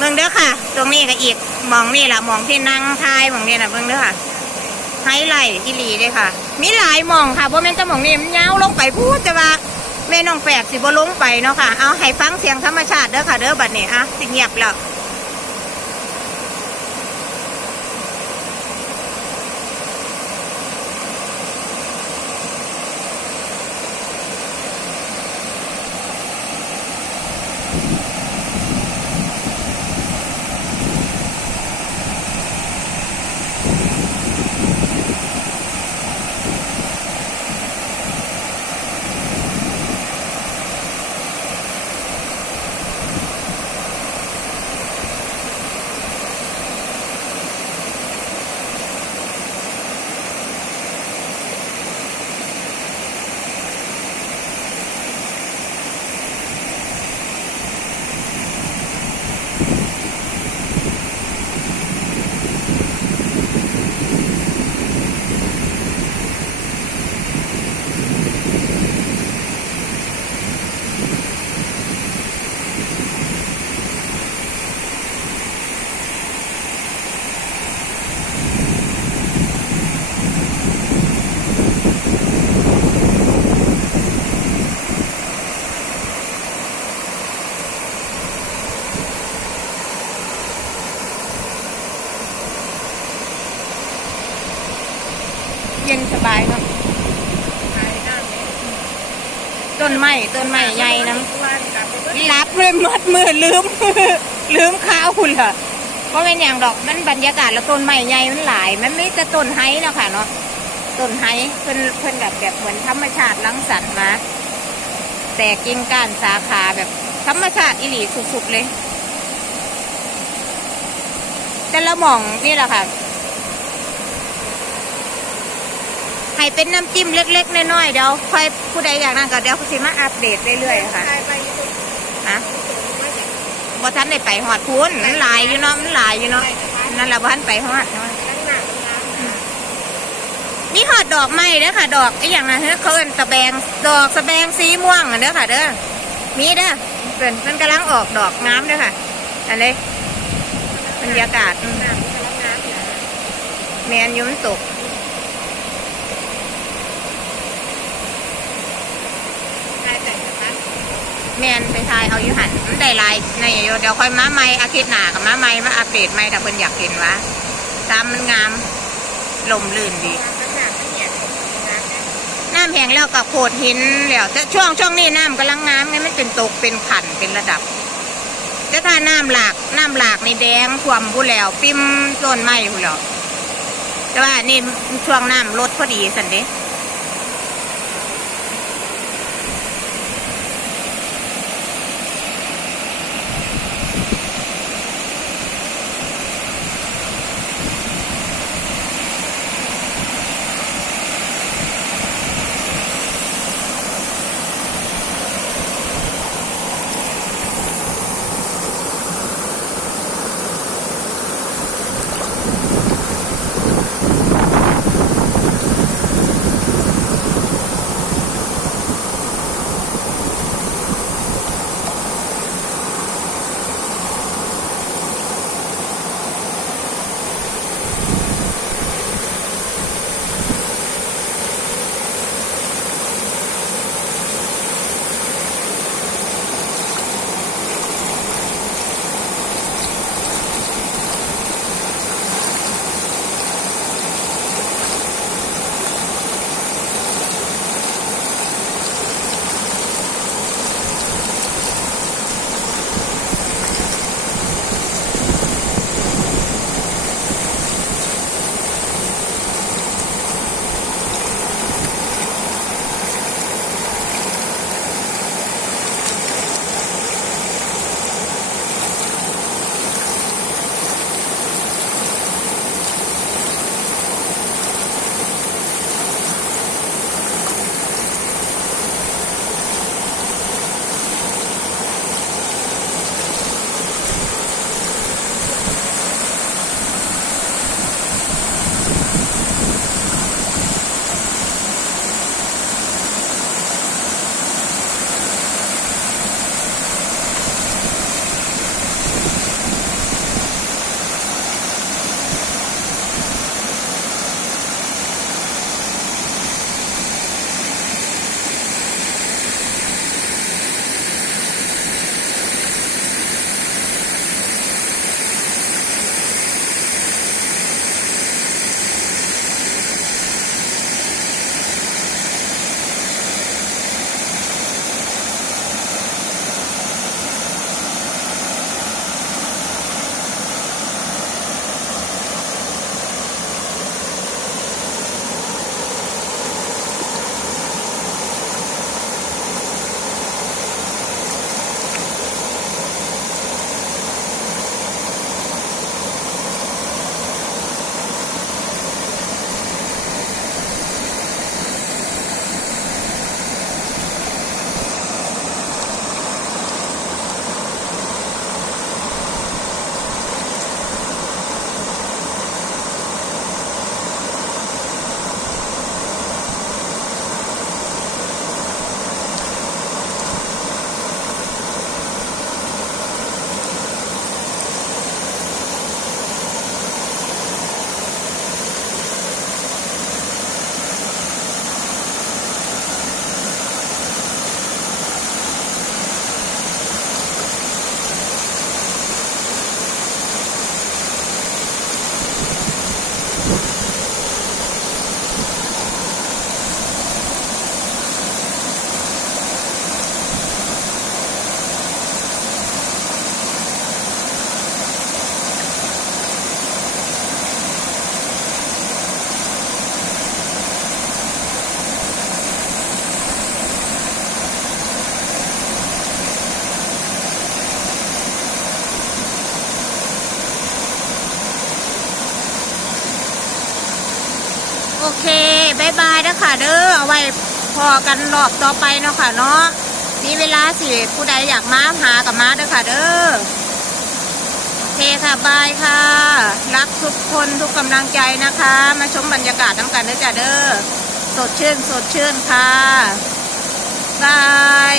เบิ่งเด้อค่ะ ตรงนี้ก็อีกมองนี่แหละมองที่นั่งทายมองนี่นะเบิ่งเด้อค่ะไฮไลท์อีหลีเด้อค่ะ มีหลายมองค่ะเพราะแม่นแต่หมองนี่มันยาวลงไปพูดแต่ว่าแม่น้องแฝกสิบ่ลงไปเนาะค่ะ เอาให้ฟังเสียงธรรมชาติเด้อค่ะเด้อบัดนี้อะสิเงียบแล้ว เย็นสบายเนาะต้นไม้ต้นไม้ใหญ่นะรับเลยมัดมือลืม ลืมข้าวคุณเหรอเพราะเป็นอย่างดอกมันบรรยากาศแล้วต้นไม้ใหญ่มันหลาย มันไม่จะต้นไฮเนาะค่ะเนาะต้นไฮเพิ่นเพิ่นแบบแบบเหมือนธรรมชาติลังสรรค์มาแต่กิ่งก้านสาขาแบบธรรมชาติอิหลีสุกๆเลย แต่ละหม่องนี่แหละค่ะ ให้เป็นน้ำจิ้มเล็กๆน้อยๆเดี๋ยวค่อยผู้ใดอยากนั่นก็เดี๋ยวสิมาอัปเดตเรื่อยๆค่ะฮะบ่ทันได้ไปหอดพูนมันหลายอยู่เนาะมันหลายอยู่เนาะนั่นแหละบ่ทันไปหอดเนาะมีหอดดอกไม้เด้อค่ะ ดอกไอ้อย่างนั้นเขาเอิ้นตะแบงดอกสะแบงสีม่วงอะเด้อค่ะ เด้อมีเด้อเพิ่นเพิ่นกำลังออกดอกงามเด้อค่ะอันนี้บรรยากาศอืมแมนอยุ่มันตก แมนไปทายเอาอยู่หันได้ลายในเดี๋ยวค่อยมาใหม่อาทิตย์หน้ากับมาใหม่มาอัปเดตใหม่ถ้าเพิ่นอยากเห็นว่าตามมันงามลมลื่นดีน้ำแห้งแล้วกับโขดหินแล้วแต่ช่วงช่วงนี้น้ำกำลังงามไงมันเป็นตกเป็นขันเป็นระดับแต่ถ้าน้ำหลากน้ำหลากในแดงท่วมผู้แล้ว ปิมต้นไม้ผู้แล้วแต่ว่านี่ช่วงน้ำลดพอดีสันเด้ เคบายบายนะคะเด้อเอาไว้พอกันรอบต่อไปเนาะค่ะเนาะมีเวลาสิผู้ใดอยากมาหากับมาเด้อค่ะเด้อโอเคค่ะบายค่ะ รักทุกคนทุกกำลังใจนะคะ มาชมบรรยากาศน้ำกันเด้อจ้ะเด้อสดชื่นสดชื่นค่ะบาย